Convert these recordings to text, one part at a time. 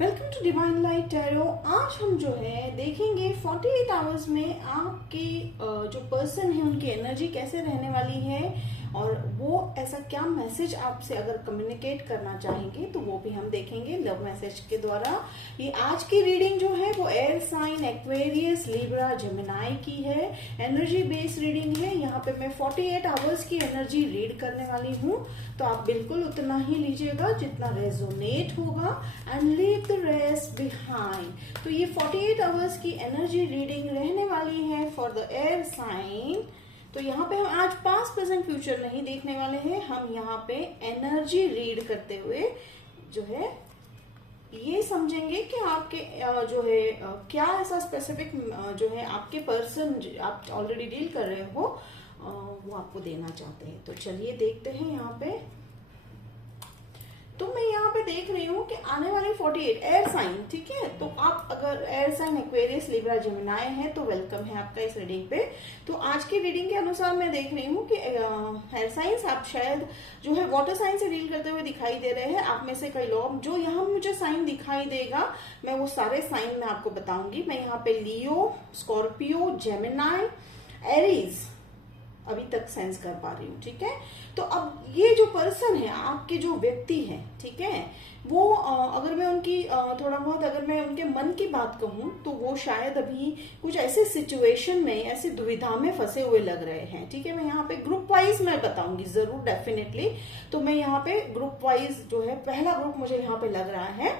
Welcome to divine light tarot. आज हम जो है देखेंगे 48 आवर्स में आपके जो पर्सन है उनकी एनर्जी कैसे रहने वाली है और वो ऐसा क्या मैसेज आपसे अगर कम्युनिकेट करना चाहेंगे तो वो भी हम देखेंगे लव मैसेज के द्वारा। ये आज की रीडिंग जो है वो air sign Aquarius Libra Gemini की है, एनर्जी बेस्ड रीडिंग है। यहाँ पे मैं 48 आवर्स की एनर्जी रीड करने वाली हूँ, तो आप बिल्कुल उतना ही लीजिएगा जितना रेजोनेट होगा and leave the rest behind. तो ये 48 आवर्स की एनर्जी रीडिंग रहने वाली है फॉर द एयर साइन। तो यहाँ पे हम आज पास्ट प्रेजेंट फ्यूचर नहीं देखने वाले हैं, हम यहाँ पे एनर्जी रीड करते हुए जो है ये समझेंगे कि आपके जो है क्या ऐसा स्पेसिफिक जो है आपके पर्सन आप ऑलरेडी डील कर रहे हो वो आपको देना चाहते हैं। तो चलिए देखते हैं यहाँ पे। तो मैं यहाँ पे देख रही हूँ कि आने वाली 48 एयर साइन, ठीक है। तो आप अगर air sign Aquarius Libra Gemini है तो वेलकम है आपका इस रीडिंग पे। तो आज की रीडिंग के अनुसार मैं देख रही हूँ कि एयर साइंस आप शायद जो है वाटर साइन से डील करते हुए दिखाई दे रहे हैं। आप में से कई लोग जो यहाँ मुझे साइन दिखाई देगा मैं वो सारे साइन मैं आपको बताऊंगी। मैं यहाँ पे लियो, स्कॉर्पियो, जेमिनाई, एरीज अभी तक सेंस कर पा रही हूँ, ठीक है। तो अब ये जो पर्सन है आपके जो व्यक्ति है, ठीक है, वो अगर मैं उनकी थोड़ा बहुत अगर मैं उनके मन की बात कहूँ तो वो शायद अभी कुछ ऐसे सिचुएशन में ऐसी दुविधा में फंसे हुए लग रहे हैं, ठीक है। मैं यहाँ पे ग्रुप वाइज मैं बताऊंगी जरूर डेफिनेटली। तो मैं यहाँ पे ग्रुप वाइज जो है पहला ग्रुप मुझे यहाँ पे लग रहा है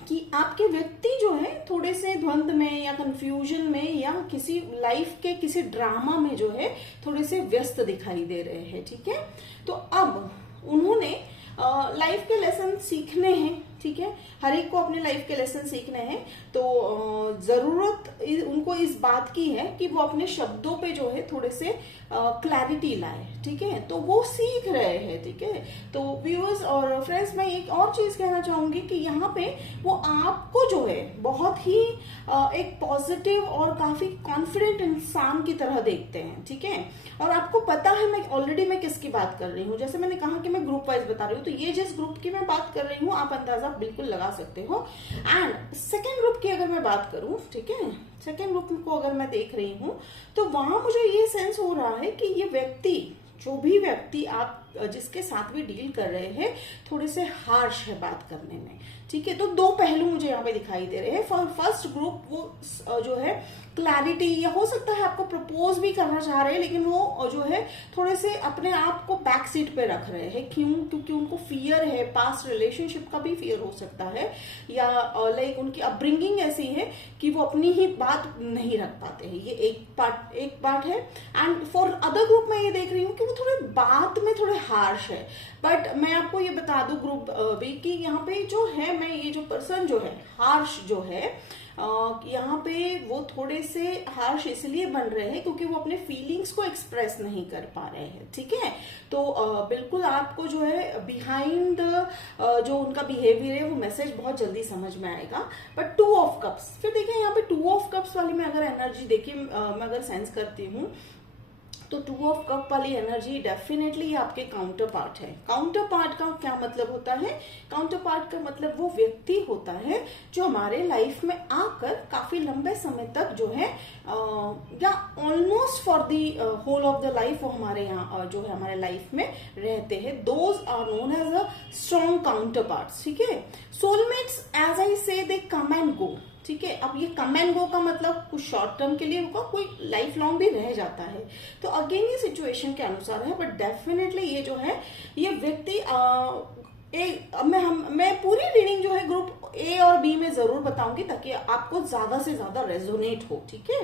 कि आपके व्यक्ति जो है थोड़े से द्वंद में या कंफ्यूजन में या किसी लाइफ के किसी ड्रामा में जो है थोड़े से व्यस्त दिखाई दे रहे हैं, ठीक है। तो अब उन्होंने लाइफ के लेसन सीखने हैं, ठीक है। हर एक को अपने लाइफ के लेसन सीखने हैं, तो जरूरत उनको इस बात की है कि वो अपने शब्दों पे जो है थोड़े से क्लैरिटी लाए, ठीक है। तो वो सीख रहे हैं, ठीक है। तो व्यूअर्स और फ्रेंड्स मैं एक और चीज कहना चाहूंगी कि यहाँ पे वो आपको जो है बहुत ही एक पॉजिटिव और काफी कॉन्फिडेंट इंसान की तरह देखते हैं, ठीक है। और आपको पता है मैं ऑलरेडी मैं किसकी बात कर रही हूँ। जैसे मैंने कहा कि मैं ग्रुप वाइज बता रही हूँ, तो ये जिस ग्रुप की मैं बात कर रही हूँ आप अंदाजा बिल्कुल लगा सकते हो। एंड सेकेंड ग्रुप की अगर मैं बात करूं, ठीक है, सेकेंड ग्रुप को अगर मैं देख रही हूं तो वहां मुझे ये सेंस हो रहा है कि ये व्यक्ति जो भी व्यक्ति आप जिसके साथ भी डील कर रहे हैं थोड़े से हार्श है बात करने में, ठीक है। तो दो पहलू मुझे यहाँ पे दिखाई दे रहे हैं। फर्स्ट ग्रुप वो जो है क्लैरिटी, या हो सकता है आपको प्रपोज भी करना चाह रहे हैं लेकिन वो जो है थोड़े से अपने आप को बैक सीट पे रख रहे हैं। क्यों? क्योंकि उनको फियर है, पास्ट रिलेशनशिप का भी फियर हो सकता है, या लाइक उनकी अपब्रिंगिंग ऐसी है कि वो अपनी ही बात नहीं रख पाते हैं। ये एक पार्ट है। एंड फॉर अदर ग्रुप मैं ये देख रही हूँ कि वो थोड़े बात में थोड़े हार्श है। बट मैं आपको ये बता दूं ग्रुप भी कि यहाँ पे जो है मैं ये जो पर्सन जो है हार्श जो है यहाँ पे वो थोड़े से हार्श इसलिए बन रहे हैं क्योंकि वो अपने फीलिंग्स को एक्सप्रेस नहीं कर पा रहे हैं, ठीक है। तो बिल्कुल आपको जो है बिहाइंड जो उनका बिहेवियर है वो मैसेज बहुत जल्दी समझ में आएगा। बट 2 ऑफ कप्स, फिर देखिए यहाँ पे 2 ऑफ कप्स वाली में अगर एनर्जी देखिए मैं अगर सेंस करती हूँ तो 2 ऑफ कप वाली एनर्जी डेफिनेटली आपके काउंटर पार्ट है। काउंटर पार्ट का क्या मतलब होता है? काउंटर पार्ट का मतलब वो व्यक्ति होता है जो हमारे लाइफ में आकर काफी लंबे समय तक जो है या almost for the whole of the life वो हमारे यहाँ जो है हमारे लाइफ में रहते हैं। Those are known as a strong counterpart, ठीक है। सोलमेट्स एज आई से दे कम एंड गो, ठीक है। अब ये कम एंड गो का मतलब कुछ शॉर्ट टर्म के लिए होगा, कोई लाइफ लॉन्ग भी रह जाता है। तो अगेन ये सिचुएशन के अनुसार है, बट डेफिनेटली ये जो है ये व्यक्ति मैं पूरी रीडिंग जो है ग्रुप ए और बी में जरूर बताऊंगी ताकि आपको ज्यादा से ज्यादा रेजोनेट हो, ठीक है।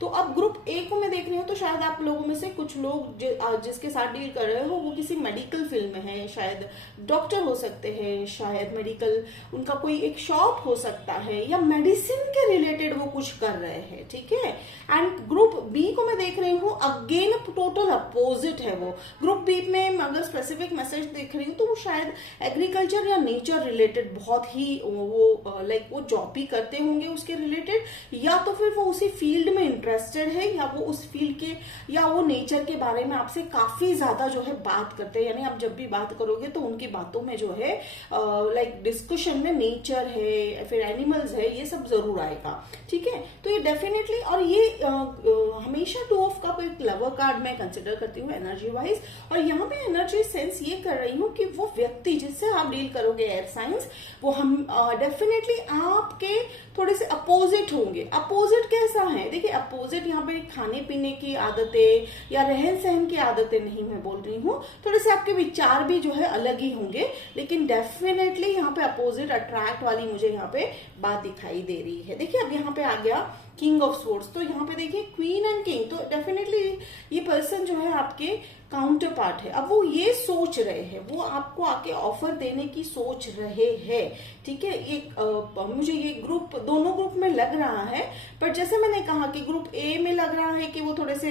तो अब ग्रुप ए को मैं देख रही हूँ तो शायद आप लोगों में से कुछ लोग जिसके साथ डील कर रहे हो वो किसी मेडिकल फील्ड में है, शायद डॉक्टर हो सकते हैं, शायद मेडिकल उनका कोई एक शॉप हो सकता है, या मेडिसिन के रिलेटेड वो कुछ कर रहे हैं, ठीक है। एंड ग्रुप बी को मैं देख रही हूँ अगेन टोटल अपोजिट है वो। ग्रुप बी में अगर स्पेसिफिक मैसेज देख रही हूँ तो वो शायद एग्रीकल्चर या नेचर रिलेटेड बहुत बहुत ही वो लाइक वो जॉब भी करते होंगे उसके रिलेटेड, या तो फिर वो उसी फील्ड में इंटरेस्टेड है, या वो उस फील्ड के या वो नेचर के बारे में आपसे काफी ज्यादा जो है बात करते हैं। यानी आप जब भी बात करोगे तो उनकी बातों में जो है लाइक डिस्कशन में नेचर है, फिर एनिमल्स है, ये सब जरूर आएगा। ठीक है, तो ये डेफिनेटली, और ये हमेशा 2 ऑफ कप एक लवर कार्ड में कंसिडर करती हूँ एनर्जी वाइज। और यहाँ पे एनर्जी सेंस ये कर रही हूँ कि वो व्यक्ति जिससे आप डील करोगे एयर साइंस, वो हम डेफिनेटली आपके थोड़े से अपोजिट होंगे। अपोजिट कैसा है, देखिए अपोजिट यहाँ पे खाने पीने की आदतें या रहन सहन की आदतें नहीं मैं बोल रही हूँ, थोड़े से आपके विचार भी जो है अलग ही होंगे, लेकिन डेफिनेटली यहाँ पे अपोजिट अट्रैक्ट वाली मुझे यहाँ पे बात दिखाई दे रही है। देखिए अब यहाँ पे आ गया किंग ऑफ स्वॉर्ड्स, तो यहाँ पे देखिए क्वीन एंड किंग, तो डेफिनेटली ये पर्सन जो है आपके काउंटर पार्ट है। अब वो ये सोच रहे हैं, वो आपको आके ऑफर देने की सोच रहे हैं। ठीक है, मुझे ये ग्रुप दोनों ग्रुप में लग रहा है, पर जैसे मैंने कहा कि ग्रुप ए में लग रहा है कि वो थोड़े से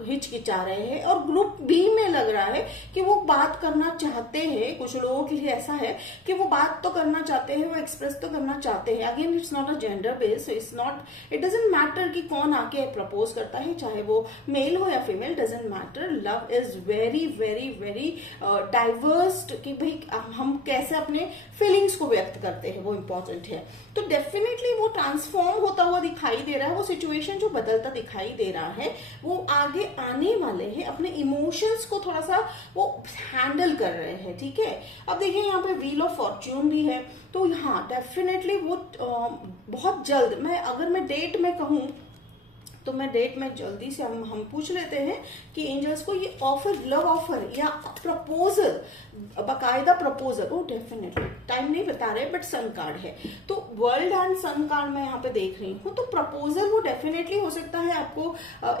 हिचकिचा रहे हैं, और ग्रुप बी में लग रहा है कि वो बात करना चाहते हैं। कुछ लोगों के लिए ऐसा है कि वो बात तो करना चाहते हैं, वो एक्सप्रेस तो करना चाहते हैं। Again it's not a gender base, it's not, it doesn't matter कि कौन आके प्रपोज करता है, चाहे वो मेल हो या female, doesn't matter. Love is very very very diverse, कि भाई हम कैसे अपने फीलिंग्स को व्यक्त करते हैं वो इम्पोर्टेंट है। तो डेफिनेटली वो ट्रांसफॉर्म होता हुआ दिखाई दे रहा है, वो सिचुएशन जो बदलता दिखाई दे रहा है, वो आगे आने वाले हैं, अपने इमोशंस को थोड़ा सा वो हैंडल कर रहे हैं। ठीक है, अब देखिए यहाँ पे व्हील ऑफ फॉर्च्यून भी है, तो हाँ डेफिनेटली वो बहुत जल्द, अगर मैं डेट में कहूँ तो मैं डेट में जल्दी से हम पूछ लेते हैं कि एंजल्स को ये ऑफर, लव ऑफर या प्रपोजल, बाकायदा प्रपोजल, ओ डेफिनेटली टाइम नहीं बता रहे बट सन कार्ड है, तो वर्ल्ड एंड सन कार्ड मैं यहाँ पे देख रही हूँ। तो प्रपोजल वो डेफिनेटली हो सकता है आपको,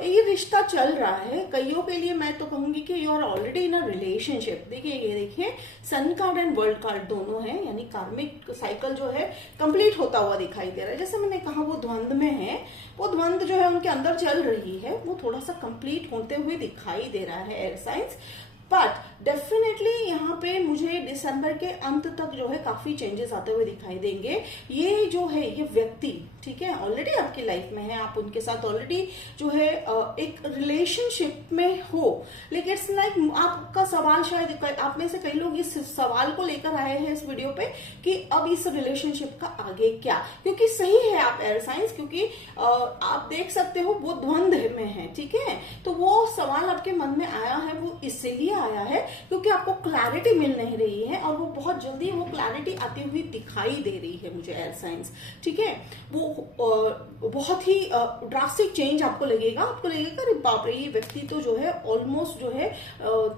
ये रिश्ता चल रहा है कईयों के लिए, मैं तो कहूंगी कि you are already in a relationship. देखिए ये देखिए sun card and world card दोनों है, यानी कार्मिक साइकिल जो है कंप्लीट होता हुआ दिखाई दे रहा है। जैसे मैंने कहा वो द्वंद में है, वो द्वंद जो है उनके अंदर चल रही है, वो थोड़ा सा कंप्लीट होते हुए दिखाई दे रहा है एयर साइंस। बट डेफिनेटली यहाँ पे मुझे दिसंबर के अंत तक जो है काफी चेंजेस आते हुए दिखाई देंगे। ये जो है ये व्यक्ति, ठीक है, ऑलरेडी आपकी लाइफ में है, आप उनके साथ ऑलरेडी जो है एक रिलेशनशिप में हो, लेकिन इट्स लाइक आपका सवाल, शायद आप में से कई लोग इस सवाल को लेकर आए हैं इस वीडियो पे कि अब इस रिलेशनशिप का आगे क्या, क्योंकि सही है आप एयर साइंस, क्योंकि आप देख सकते हो वो द्वंद में है। ठीक है, तो वो सवाल आपके मन में आया है, वो इसलिए आया है क्योंकि आपको क्लैरिटी मिल नहीं रही है, और वो बहुत जल्दी वो क्लैरिटी आती हुई दिखाई दे रही है मुझे एयर साइंस। ठीक है, वो बहुत ही ड्रास्टिक चेंज आपको लगेगा, अरे बाप रे, ये व्यक्ति तो जो है ऑलमोस्ट जो है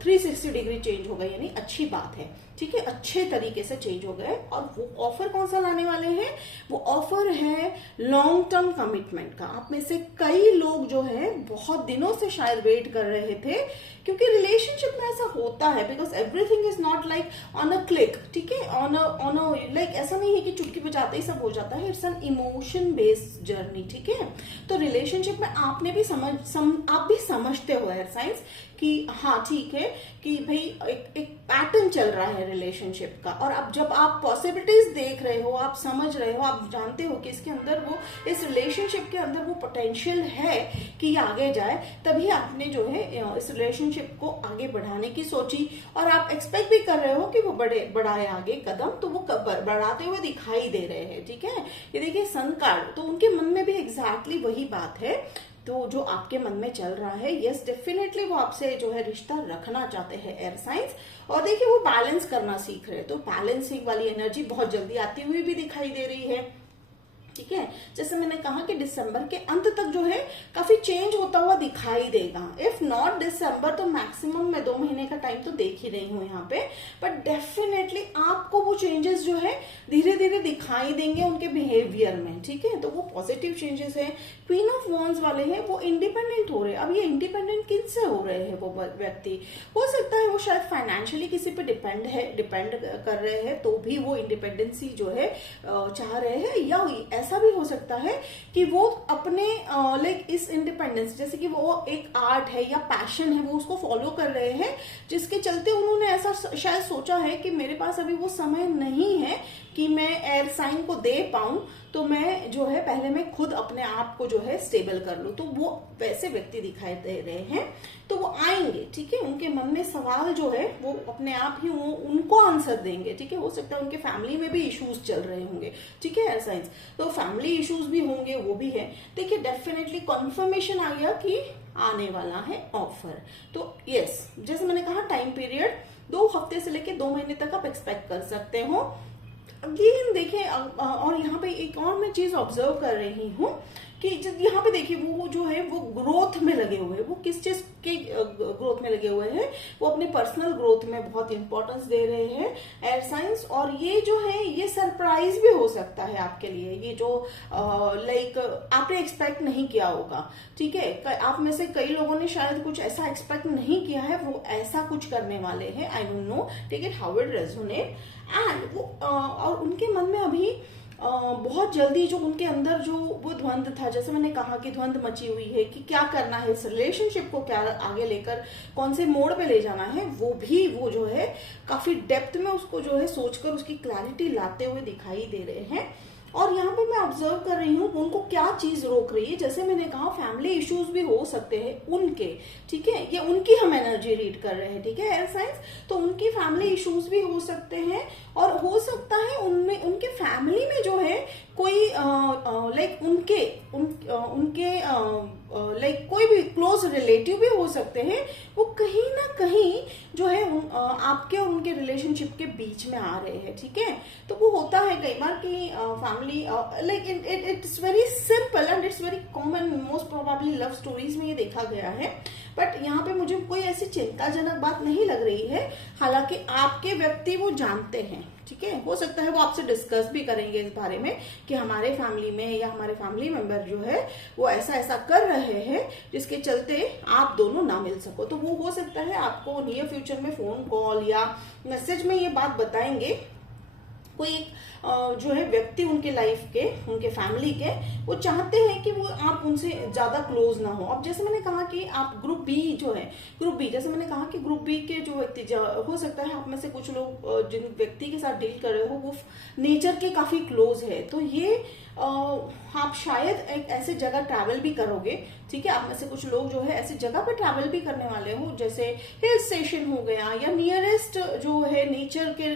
360 डिग्री चेंज हो गए, यानी अच्छी बात है। ठीक है, अच्छे तरीके से चेंज हो गए। और वो ऑफर कौन सा लाने वाले हैं, वो ऑफर है लॉन्ग टर्म कमिटमेंट का। आप में से कई लोग जो है बहुत दिनों से शायद वेट कर रहे थे, क्योंकि रिलेशनशिप में ऐसा होता है, because everything is not like on a click. ठीक है, ऑन अ लाइक ऐसा नहीं है कि चुटकी बजाते ही सब हो जाता है, it's an emotion based journey. ठीक है, तो रिलेशनशिप में आपने भी आप भी समझते हो एयर साइंस कि हाँ ठीक है कि भाई एक पैटर्न चल रहा है रिलेशनशिप का, और अब जब आप पॉसिबिलिटीज देख रहे हो, आप समझ रहे हो, आप जानते हो कि इसके अंदर वो, इस रिलेशनशिप के अंदर वो पोटेंशियल है कि ये आगे जाए, तभी आपने जो है इस रिलेशनशिप को आगे बढ़ाने की सोची, और आप एक्सपेक्ट भी कर रहे हो कि वो बढ़ाए आगे कदम, तो वो बढ़ाते हुए दिखाई दे रहे हैं। ठीक है, ये देखिए सन कार्ड, तो उनके मन में भी एग्जैक्टली वही बात है, तो जो आपके मन में चल रहा है, यस डेफिनेटली वो आपसे जो है रिश्ता रखना चाहते हैं एयर साइंस। और देखिए वो बैलेंस करना सीख रहे हैं, तो बैलेंसिंग वाली एनर्जी बहुत जल्दी आती हुई भी दिखाई दे रही है। ठीक है, जैसे मैंने कहा कि दिसंबर के अंत तक जो है काफी चेंज होता हुआ दिखाई देगा। इफ नॉट दिसंबर तो मैक्सिमम मैं 2 महीने का टाइम तो देख ही रही हूँ यहाँ पे, बट डेफिनेटली आपको वो चेंजेस जो है धीरे धीरे दिखाई देंगे उनके बिहेवियर में। ठीक है, तो वो पॉजिटिव चेंजेस है। क्वीन ऑफ वॉन्ड्स वाले हैं, वो इंडिपेंडेंट हो रहे हैं। अब ये इंडिपेंडेंट किन से हो रहे हैं, वो व्यक्ति हो सकता है वो शायद फाइनेंशियली किसी पे डिपेंड कर रहे हैं, तो भी वो इंडिपेंडेंसी जो है चाह रहे हैं, या ऐसा भी हो सकता है कि वो अपने लाइक इस इंडिपेंडेंस, जैसे कि वो एक आर्ट है या पैशन है, वो उसको फॉलो कर रहे हैं, जिसके चलते उन्होंने ऐसा शायद सोचा है कि मेरे पास अभी वो समय नहीं है कि मैं एयर साइन को दे पाऊं, तो मैं जो है पहले मैं खुद अपने आप को जो है स्टेबल कर लूं। तो वो वैसे व्यक्ति दिखाई दे रहे हैं, तो वो आएंगे, ठीक है। उनके मन में सवाल जो है वो अपने आप ही वो उनको आंसर देंगे, ठीक है। हो सकता है उनके फैमिली में भी इश्यूज चल रहे होंगे, ठीक है, एयर साइंस, तो फैमिली इश्यूज भी होंगे, वो भी है। देखिए डेफिनेटली कन्फर्मेशन आ गया कि आने वाला है ऑफर। तो यस, जैसे मैंने कहा टाइम पीरियड 2 हफ्ते से लेके 2 महीने तक आप एक्सपेक्ट कर सकते हो। अगेन देखिए, और यहाँ पे एक और मैं चीज ऑब्जर्व कर रही हूँ कि यहाँ पे देखिए वो जो है वो ग्रोथ में लगे हुए हैं। वो किस चीज के ग्रोथ में लगे हुए हैं? वो अपने पर्सनल ग्रोथ में बहुत इंपॉर्टेंस दे रहे हैं एयर साइंस। और ये जो है ये सरप्राइज भी हो सकता है आपके लिए, ये जो लाइक आपने एक्सपेक्ट नहीं किया होगा, ठीक है। आप में से कई लोगों ने शायद कुछ ऐसा एक्सपेक्ट नहीं किया है, वो ऐसा कुछ करने वाले हैं। आई डोंट नो, ठीक है, हाउ इट रेजोनेट। एंड वो और उनके मन में अभी बहुत जल्दी जो उनके अंदर जो वो द्वंद था, जैसे मैंने कहा कि द्वंद मची हुई है कि क्या करना है, इस रिलेशनशिप को क्या आगे लेकर कौन से मोड़ पे ले जाना है, वो जो है काफी डेप्थ में उसको जो है सोचकर उसकी क्लैरिटी लाते हुए दिखाई दे रहे हैं। और यहाँ पे मैं ऑब्जर्व कर रही हूँ उनको क्या चीज रोक रही है। जैसे मैंने कहा फैमिली इश्यूज भी हो सकते हैं उनके, ठीक है, ये उनकी हम एनर्जी रीड कर रहे हैं, ठीक है, एयर साइंस। तो उनकी फैमिली इश्यूज भी हो सकते हैं, और हो सकता है उनमें उनके फैमिली में जो है कोई लाइक उनके लाइक कोई भी क्लोज रिलेटिव भी हो सकते हैं, वो कहीं ना कहीं जो है आपके और उनके रिलेशनशिप के बीच में आ रहे हैं, ठीक है। तो वो होता है कई बार कि family like it's very simple and it's very common, most probably love stories में ये देखा गया है। बट यहाँ पे मुझे कोई ऐसी चिंताजनक बात नहीं लग रही है। हालांकि आपके व्यक्ति वो जानते हैं, ठीक है, हो सकता है वो आपसे डिस्कस भी करेंगे इस बारे में कि हमारे फैमिली में या हमारे फैमिली मेंबर जो है वो ऐसा ऐसा कर रहे हैं जिसके चलते आप दोनों ना मिल सको। तो वो हो सकता है आपको नियर फ्यूचर में फोन कॉल या मैसेज में ये बात बताएंगे। कोई एक जो है व्यक्ति उनके लाइफ के, उनके फैमिली के, वो चाहते हैं कि वो आप उनसे ज्यादा क्लोज ना हो। अब जैसे मैंने कहा कि आप ग्रुप बी जो है, ग्रुप बी, जैसे मैंने कहा कि ग्रुप बी के जो व्यक्ति, हो सकता है आप में से कुछ लोग जिन व्यक्ति के साथ डील कर रहे हो वो नेचर के काफी क्लोज है। तो ये आप शायद एक ऐसे जगह ट्रैवल भी करोगे, ठीक है। आप में से कुछ लोग जो है ऐसी जगह पे ट्रैवल भी करने वाले हो, जैसे हिल स्टेशन हो गया या नियरेस्ट जो है नेचर के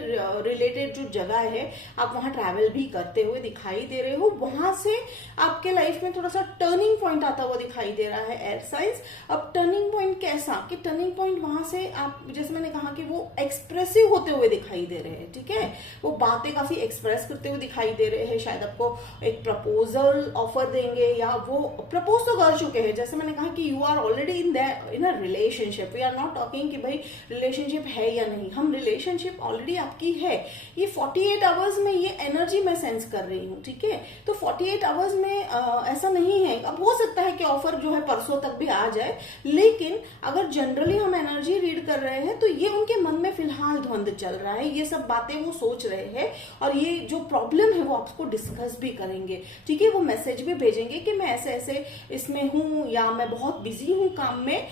रिलेटेड जो जगह है, आप वहां ट्रैवल भी करते हुए दिखाई दे रहे हो। वहां से आपके लाइफ में थोड़ा सा टर्निंग पॉइंट आता हुआ दिखाई दे रहा है एयर साइंस। अब टर्निंग पॉइंट कैसा कि टर्निंग पॉइंट वहां से आप, जैसे मैंने कहा कि वो एक्सप्रेसिव होते हुए दिखाई दे रहे हैं, ठीक है, वो बातें काफी एक्सप्रेस करते हुए दिखाई दे रहे हैं। शायद आपको एक प्रपोजल ऑफर देंगे या वो प्रपोज तो कर चुके हैं। जैसे मैंने कहा कि you are already in a relationship, we are not talking कि भाई रिलेशनशिप है या नहीं, हम रिलेशनशिप ऑलरेडी आपकी है। ये 48 आवर्स में ये एनर्जी मैं सेंस कर रही हूँ, ठीक है। तो 48 आवर्स में ऐसा नहीं है, अब हो सकता है कि ऑफर जो है परसों तक भी आ जाए, लेकिन अगर जनरली हम एनर्जी रीड कर रहे हैं तो ये उनके मन में फिलहाल द्वंद चल रहा है, ये सब बातें वो सोच रहे हैं और ये जो प्रॉब्लम है वो आपको डिस्कस भी करेंगे, ठीक है। वो मैसेज भी भेजेंगे कि मैं ऐसे ऐसे इसमें हूं या मैं बहुत बिजी हूं काम में,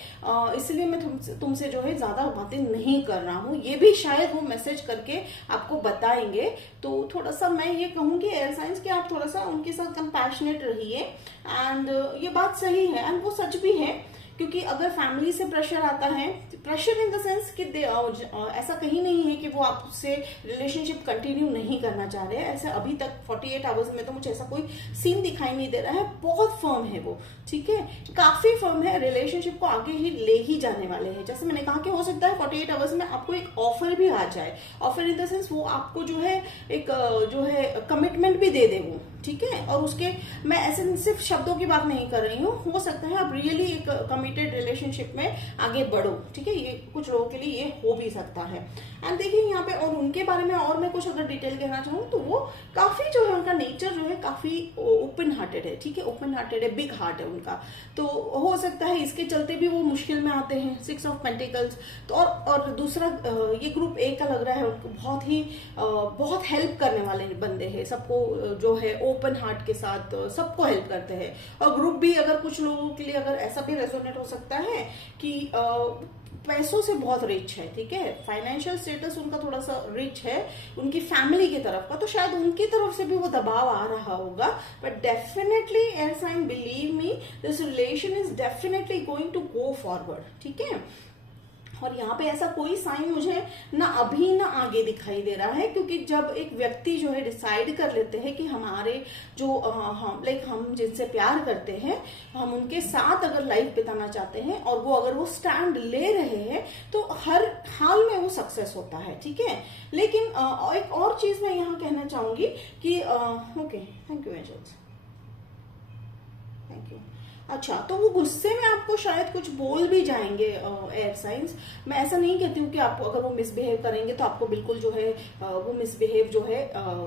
इसलिए मैं तुमसे जो है ज्यादा बातें नहीं कर रहा हूं, ये भी शायद वो मैसेज करके आपको बताएंगे। तो थोड़ा सा मैं ये कहूंगी एयर साइंस कि आप थोड़ा सा उनके साथ कंपैशनेट रहिए। एंड ये बात सही है एंड वो सच भी है, क्योंकि अगर फैमिली से प्रेशर आता है, प्रेशर इन द सेंस कि ऐसा कहीं नहीं है कि वो आपसे रिलेशनशिप कंटिन्यू नहीं करना चाह रहे हैं, ऐसा अभी तक 48 आवर्स में तो मुझे ऐसा कोई सीन दिखाई नहीं दे रहा है। बहुत फर्म है वो, ठीक है, काफी फर्म है, रिलेशनशिप को आगे ही ले ही जाने वाले हैं। जैसे मैंने कहा कि हो सकता है 48 आवर्स में आपको एक ऑफर भी आ जाए, ऑफर इन द सेंस वो आपको जो है एक जो है कमिटमेंट भी दे दे वो, ठीक है। और उसके मैं ऐसे सिर्फ शब्दों की बात नहीं कर रही हूँ, हो सकता है आप रियली एक कमिटेड रिलेशनशिप में आगे बढ़ो, ठीक है, ये कुछ लोगों के लिए ये हो भी सकता है। एंड देखिए यहाँ पे और उनके बारे में और मैं कुछ अगर डिटेल कहना चाहूँ तो वो काफी जो है उनका नेचर जो है काफी ओपन हार्टेड है, ठीक है, ओपन हार्टेड है, बिग हार्ट है उनका। तो हो सकता है इसके चलते भी वो मुश्किल में आते हैं, 6 ऑफ पेंटिकल्स। तो और दूसरा ये ग्रुप ए का लग रहा है उनको बहुत हेल्प करने वाले बंदे हैं, सबको जो है ओपन हार्ट के साथ सबको हेल्प करते हैं। और ग्रुप बी अगर कुछ लोगों के लिए अगर ऐसा भी रेजोनेट हो सकता है कि पैसों से बहुत रिच है, ठीक है, फाइनेंशियल स्टेटस उनका थोड़ा सा रिच है उनकी फैमिली की तरफ का, तो शायद उनकी तरफ से भी वो दबाव आ रहा होगा। But definitely air sign, believe me, this relation is definitely going to go forward, ठीक है। और यहाँ पे ऐसा कोई साइन मुझे ना अभी ना आगे दिखाई दे रहा है, क्योंकि जब एक व्यक्ति जो है डिसाइड कर लेते हैं कि हमारे जो हम जिनसे प्यार करते हैं, हम उनके साथ अगर लाइफ बिताना चाहते हैं और वो अगर वो स्टैंड ले रहे हैं तो हर हाल में वो सक्सेस होता है, ठीक है। लेकिन एक और चीज मैं यहाँ कहना चाहूंगी कि okay, thank you angels, thank you. अच्छा, तो वो गुस्से में आपको शायद कुछ बोल भी जाएंगे एयर साइंस। मैं ऐसा नहीं कहती हूँ कि आपको अगर वो मिसबिहेव करेंगे तो आपको बिल्कुल जो है वो मिसबिहेव जो है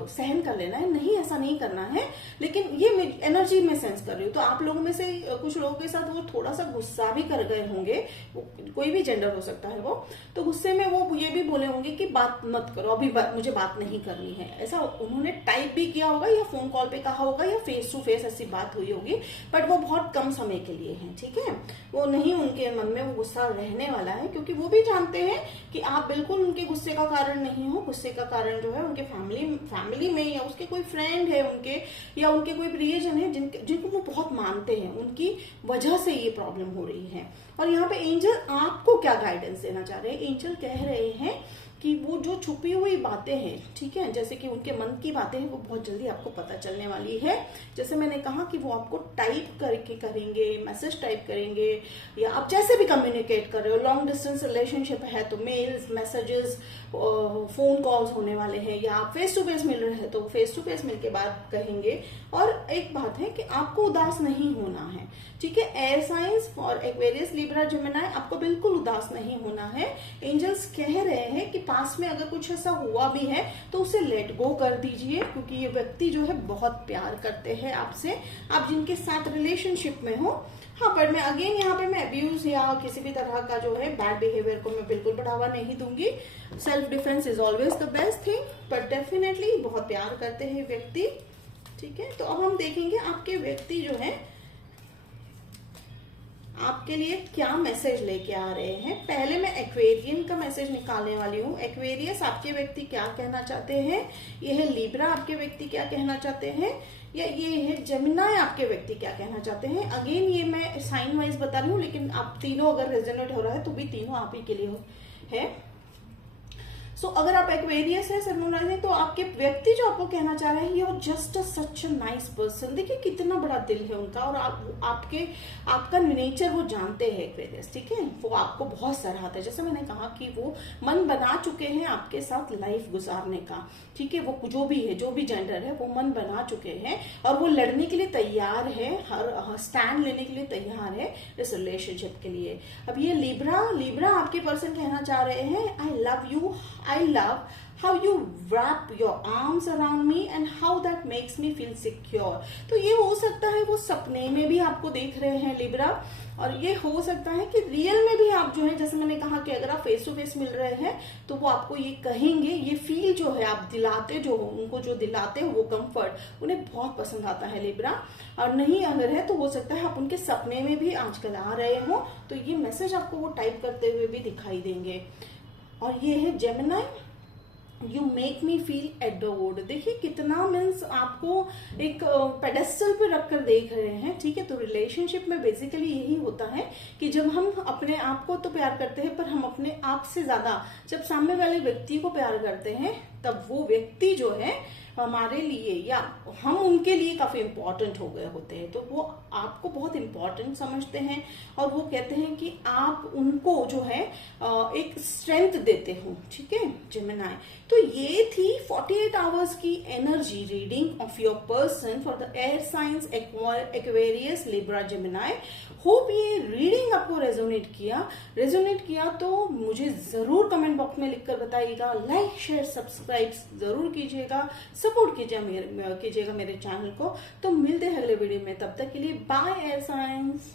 सहन कर लेना है, नहीं, ऐसा नहीं करना है। लेकिन ये एनर्जी में सेंस कर रही हूँ, तो आप लोगों में से कुछ लोगों के साथ वो थोड़ा सा गुस्सा भी कर गए होंगे, कोई भी जेंडर हो सकता है वो, तो गुस्से में वो ये भी बोले होंगे कि बात मत करो अभी, मुझे बात नहीं करनी है, ऐसा उन्होंने टाइप भी किया होगा या फोन कॉल पे कहा होगा या फेस टू फेस ऐसी बात हुई होगी, बट वो बहुत कम समय के लिए है, ठीक है। वो नहीं, उनके मन में वो गुस्सा रहने वाला है, क्योंकि वो भी जानते हैं कि आप बिल्कुल उनके गुस्से का कारण नहीं हो। गुस्से का कारण जो है उनके फैमिली में या उसके कोई फ्रेंड है उनके, या उनके कोई प्रियजन है जिनको वो बहुत मानते हैं, उनकी वजह से ये प्रॉब्लम हो रही है। और यहाँ पे एंजल आपको क्या गाइडेंस देना चाह रहे हैं? एंजल कह रहे हैं कि वो जो छुपी हुई बातें हैं, ठीक है, जैसे कि उनके मन की बातें हैं, वो बहुत जल्दी आपको पता चलने वाली है। जैसे मैंने कहा कि वो आपको टाइप करके करेंगे, मैसेज टाइप करेंगे, या आप जैसे भी कम्युनिकेट कर रहे हो, लॉन्ग डिस्टेंस रिलेशनशिप है तो मेल्स, मैसेजेस, फोन कॉल्स होने वाले हैं, या आप फेस टू फेस मिल रहे हैं तो फेस टू फेस मिलके बात कहेंगे। और एक बात है कि आपको उदास नहीं होना है, ठीक है। एयर साइंस और एक्वेरियस, लिब्रा, जेमिनी, आपको बिल्कुल उदास नहीं होना है। एंजल्स कह रहे हैं कि पास में अगर कुछ ऐसा हुआ भी है तो उसे लेट गो कर दीजिए, क्योंकि ये व्यक्ति जो है बहुत प्यार करते हैं आपसे, आप जिनके साथ रिलेशनशिप में हो। हाँ, पर मैं अगेन यहाँ पे मैं अब्यूज या किसी भी तरह का जो है बैड बिहेवियर को मैं बिल्कुल बढ़ावा नहीं दूंगी। Self defence is always the best thing, but definitely बहुत प्यार करते हैं व्यक्ति, ठीक है। तो अब हम देखेंगे आपके व्यक्ति जो है आपके लिए क्या मैसेज लेके आ रहे हैं। पहले मैं एक्वेरियन का मैसेज निकालने वाली हूँ। एक्वेरियस, आपके व्यक्ति क्या कहना चाहते हैं? ये है लिब्रा, आपके व्यक्ति क्या कहना चाहते हैं? या ये है जेमिनी, आपके व्यक्ति क्या कहना चाहते हैं? अगेन ये मैं साइन वाइज बता रही हूँ, लेकिन आप तीनों अगर रेजोनेट हो रहा है तो भी तीनों आप ही के लिए है। सो अगर आप एक्वेरियस है सनराइजिंग, तो आपके व्यक्ति जो आपको कहना चाह रहे हैं, you are just such a nice person. देखिए कितना बड़ा दिल है उनका, और आपका नेचर वो जानते हैं एक्वेरियस, ठीक है। वो आपको बहुत सराहते हैं, जैसे मैंने कहा कि वो मन बना चुके हैं आपके साथ लाइफ गुजारने का, ठीक है। वो जो भी है, जो भी जेंडर है, वो मन बना चुके हैं और वो लड़ने के लिए तैयार है, हर स्टैंड लेने के लिए तैयार है इस रिलेशनशिप के लिए। अब ये लिब्रा आपके पर्सन कहना चाह रहे हैं, I love you, I love how you wrap your arms around me and how that makes me feel secure। तो ये हो सकता है वो सपने में भी आपको देख रहे हैं लिब्रा, और ये हो सकता है कि रियल में भी आप जो है, जैसे मैंने कहा कि अगर आप फेस टू फेस मिल रहे हैं तो वो आपको ये कहेंगे, ये फील जो है आप दिलाते, जो उनको जो दिलाते हैं वो कंफर्ट उन्हें बहुत पसंद आता है लिब्रा। और नहीं अगर है तो हो सकता है आप उनके सपने में भी आजकल आ रहे हो, तो ये मैसेज आपको वो टाइप करते हुए भी दिखाई देंगे। और ये है Gemini, you make me feel adored. देखिए कितना मीन्स आपको एक पेडेस्टल पे रखकर देख रहे हैं, ठीक है। तो रिलेशनशिप में बेसिकली यही होता है कि जब हम अपने आप को तो प्यार करते हैं, पर हम अपने आप से ज्यादा जब सामने वाले व्यक्ति को प्यार करते हैं, तब वो व्यक्ति जो है हमारे लिए या हम उनके लिए काफी इंपॉर्टेंट हो गए होते हैं। तो वो आपको बहुत इंपॉर्टेंट समझते हैं, और वो कहते हैं कि आप उनको जो है एक स्ट्रेंथ देते हो, ठीक है जेमिनी। तो ये थी 48 आवर्स की energy reading of your person for the air science Aquarius, Libra, Gemini. Hope ये रीडिंग आपको रेजोनेट किया तो मुझे जरूर कमेंट बॉक्स में लिखकर बताइएगा। लाइक, शेयर, सब्सक्राइब जरूर कीजिएगा, सपोर्ट कीजिएगा मेरे चैनल को। तो मिलते हैं अगले वीडियो में, तब तक के लिए बाय एयर साइंस।